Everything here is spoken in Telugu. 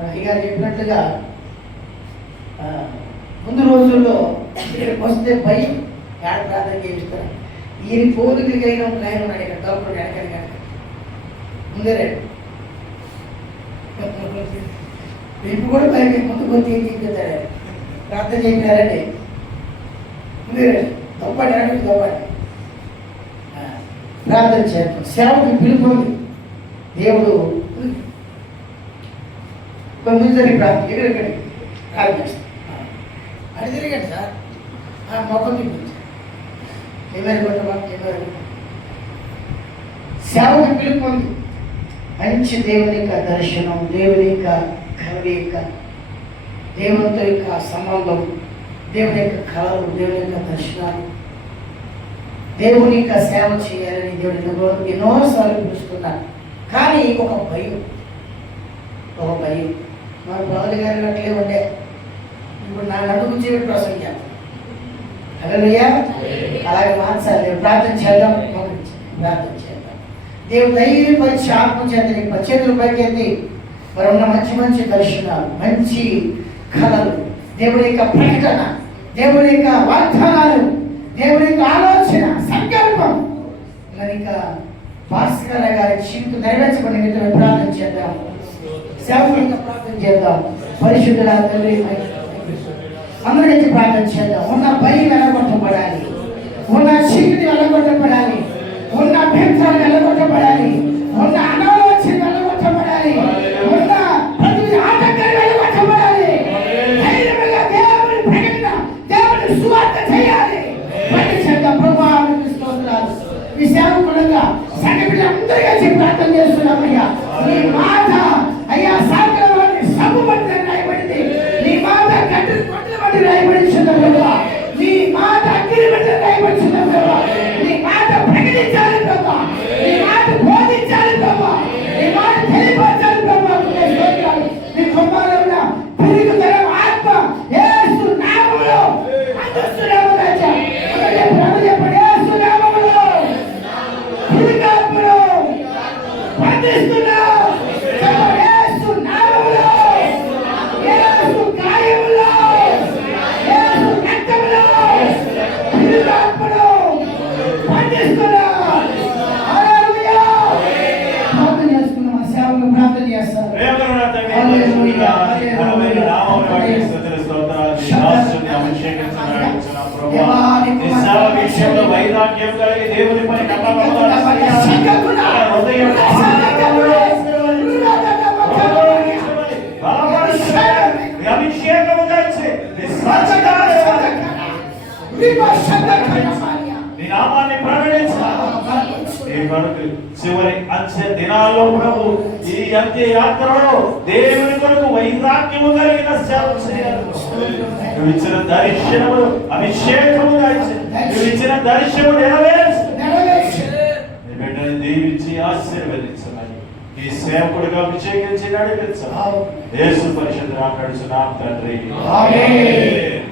అయ్యగారు చెప్పినట్లుగా ముందు రోజుల్లో ఇక్కడికి వస్తే భయం ఏడ ప్రార్థన చేయిస్తారు. ఈయన పోలికైనా ఒక ఆయన ఉన్నాడు ఇక్కడ డాక్టర్ వెనకాల ముందే రేపు ఇప్పుడు కూడా భయం ముందుకు వచ్చి ఏం చెప్తాడు ప్రార్థన చెప్పినారండి ముందే తప్పండి అంటే తప్పండి ప్రార్థన చేస్తాం. సేవకు పిలుపుంది దేవుడు ముందు ప్రార్థన ఎక్కడికి ప్రార్థన చేస్తాం. అది తిరిగండి సార్ మొక్కలు తిరిగి ఏమైనా కొట్టమా ఏమైనా సేవకు పిలుపుంది. మంచి దేవుని యొక్క దర్శనం, దేవుని యొక్క కలయిక, దేవునితో యొక్క సంబంధం, దేవుని యొక్క కళలు, దేవుని యొక్క దర్శనాలు, దేవుని యొక్క సేవ చేయాలని దేవుని ఎన్నోసార్లు పిలుస్తున్నారు. కానీ ఒక భయం మన బాబు గారు అట్లే ఉండే ఇప్పుడు నా నడుము చేపట్టి ప్రసంగం హల్లెలూయా. అలాగే మార్చాలి. ప్రార్థన చేద్దాం, ప్రార్థన చేద్దాం. దేవుడు ధైర్యపరిచి ఆత్మ చేత చేతులు పైకెత్తి మరి ఉన్న మంచి మంచి దర్శనాలు, మంచి కళలు, దేవుడి యొక్క ప్రకటన, దేవుడి యొక్క వాగ్దానాలు, దేవుడి యొక్క ఆలోచన, సంకల్పం కనుక భాస్కర్ గారి జీవితం నెరవేర్చబడిన విధంగా ప్రార్థన చేద్దాం. సేవకుడిగా ప్రార్థన చేద్దాం. పరిశుద్ధుల తండ్రి అందరి నుంచి ప్రార్థన చేద్దాం. ఉన్న భయం వెళ్ళగొట్టబడాలి, ఉన్న చీకటి వెళ్ళగొట్టబడాలి, ఉన్న అభ్యంతరాలు వెళ్ళగొట్టబడాలి, ఉన్న అనాలోచన వెళ్ళగొట్టబడాలి, ఉన్న ప్రతి ఆటంకాలు వెళ్ళగొట్టబడాలి. ధైర్యంగా దేవుని ప్రకటన, దేవుని సువార్త చేయాలి. ప్రార్థన చేద్దాం. ప్రభువు స్తోత్రాలు. ఈ సేవకులుగా సంఘ బిడ్డలందరూ కలిసి ప్రార్థన చేస్తున్నామయ్యా. నీ మాట అయ్యా సాగరవాణి సభ మధ్య రాయబడింది. నీ మాట గడ్డ కొట్టల మధ్య రాయబడించున్నావు. నీ మాట అగ్ని మధ్య రాయబడించున్నావు. నీ మాట ప్రకటించాలి ప్రభా, నీ మాట బోధించాలి ప్రభా, నీ మాట తెలియపరచాలి ప్రభా. నీ కుమారుల పెరుగుదల ఆత్మ యేసు నామములో అందిస్తున్నాము రాజా. చెప్పండి యేసు నామములో పెరుగుదల అందిస్తున్నాము. వైరాగ్యం కలిగి దేవుని పని అభిషేకము దయచే నీ నామాన్ని ప్రకటించాలి. చివరి అంత్య దినాల్లో ప్రభు ఈ అంత్య యాత్రలో దేవుని కొరకు వైరాగ్యము కలిగిన సేవ చేయాలి. నువ్వు ఇచ్చిన దర్శనము అభిషేకము నువ్వు ఇచ్చిన దర్శనము నెరవేర్చు. నీ బిడ్డని దీవించి ఆశీర్వదించమని ఈ సేవకుడిగా అభిషేకించి నడిపించాలి. యేసు పరిషత్ నామమున తండ్రి ఆమేన్.